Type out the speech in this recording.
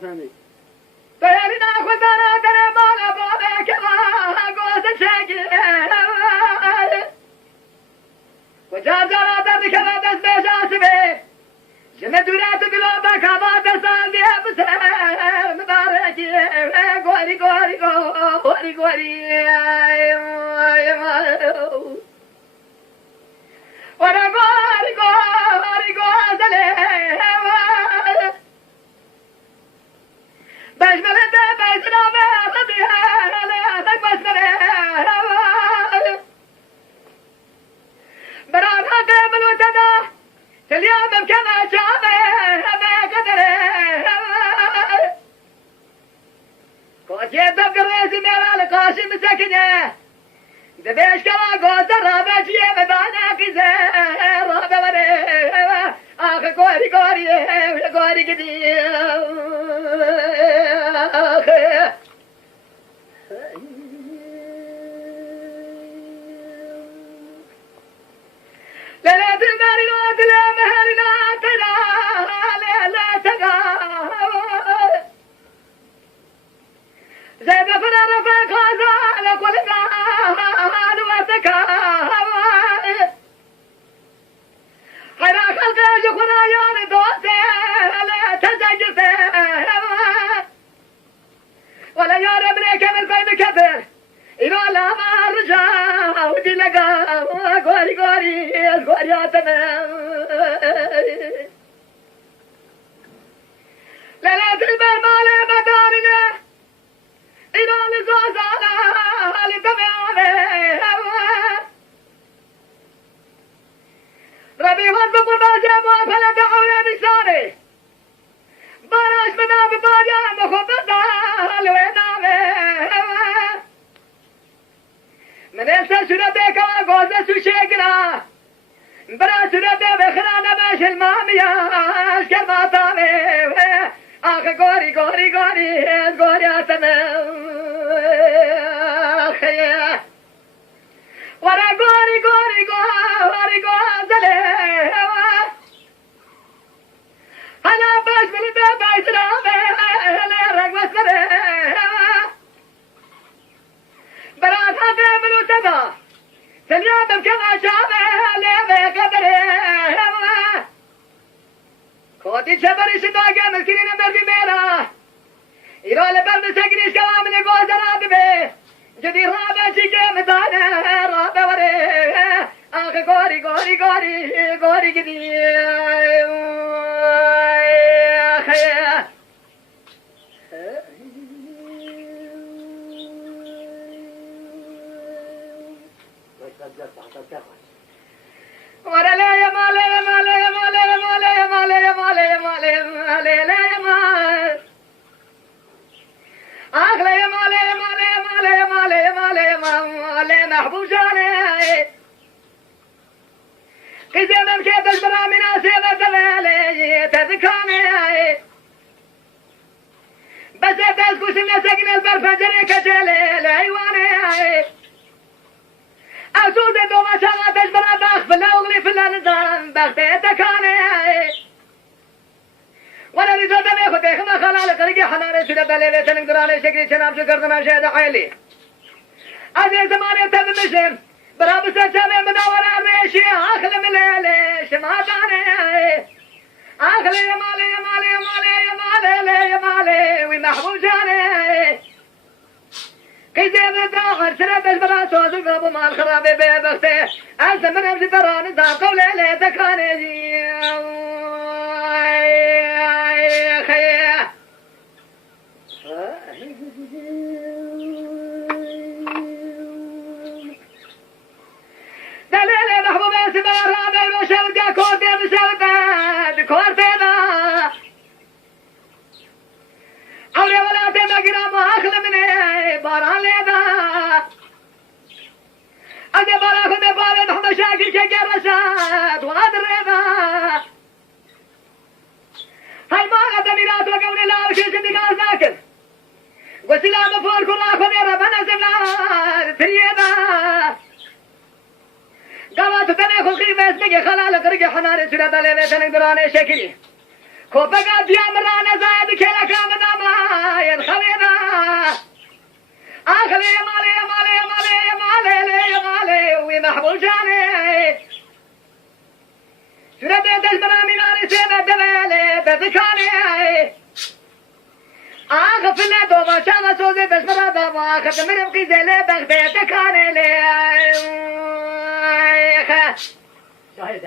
افندی بیاری نخوزانا در بالا بابه که گوز شگی کجا جانا درد که دست بشاسبه جمع دورات دلو بکابات ساندی بسر مبارکی گوری گوری گوری گوری ورا گوری گوری گوزله بشملت بشنامه ربیه لک بشمله بران حق بلوتنا اليوم بكما شامه ما قدره كوشي دبقر ريسي ميرا لقاشي مسكنه دبيش كما قوز الرابع شيء مبانا كيزه رابع وريه آخ كوري كوري كوري كدي آخ لا لا تناري لا تلا مهري لا تلا لا لا تلا زي بفنا رفا خازا لكل قال وسكا خير خلق يكون عيان دوسي لا تزجف ولا يا رب لك من بين كبر إذا لا ما رجع ودي لقى غوري غوري غوري تمام لا لا تلبر مالي مداننا إذا لزوزانا لتمام ربي وزق وباجة فلا دعونا بساني باراش منا بباجة مخبطة لوينامي من انسى سنتك وغوزة سوشيقنا برا سنتك بخلانا باش المامية اشكر ما طامي اخ غوري غوري غوري غوري اتمام اخي ورا غوري غوري غوري غوزلي انا باش من الباب اسلامي لا رقبة سري برات هذا منو تبا سليام بكما شامه ليه قدره كوتي شبري شداقه مسكينين مردي ميرا إيرو لبرد سكريش كلام نقوز راببه جدي رابا شيكي مدانه رابا وريه آخ غوري غوري غوري غوري جدي آخي ورا لا يا مال يا مال يا مال يا مال يا مال يا مال يا مال يا مال لا يا مال اغلى يا مال يا مال يا مال يا مال يا مال يا مال محبوب جاني كذا من كيف تشبر من اسيب تلالي تذكرني بس تسكت من سكن البرفجر كجلي ايواني أسود دوما شغا تجبر باخ فلا أغلي فلا نظام بختي تكاني ولا نزود بيخو تيخما خلال قرقي حناني سودة بليلي تنقراني شكري شناب شكرتنا شهد عيلي أزي زماني تب مشم برابس الشامي مداورة ريشي أخلي من ليلي شماتاني أخلي يا مالي يا مالي يا مالي يا مالي يا مالي ومحبوب جاني كيزي بداخل سنة بجبرا سوزك أبو مال خرابي بيبختي أزمن أمسي براني ذاق وليلي تكاني جي خيه دليلي محبوبي سبار رابي وشوكا كورتي بشوكا كورتينا أولي ولا تمقرا ما أخلى مني باران ليدا أدي باراخو دي بارد حمد شاكي شكي رشاد وادر ريدا هاي ما قدمينات وقوني لا وشي شدقاء ساكن وسلام فور كراخو دي ربنا زمنا تريدا قوات تنيخو خيمة اسمكي خلال قرقي حناني سنة دليلي تنقدراني شكري كوبا ديامران زاد كلا كامنا ما ينخوينا اخلي مالي مالي مالي مالي مالي ومحبوب جاني شرب دجبنا من سيد الدلالي تذكاني اغفل دوما شانا سوزي دجبنا دوما اخذ مرمقي زيلي بغدي تكاني لي شاهد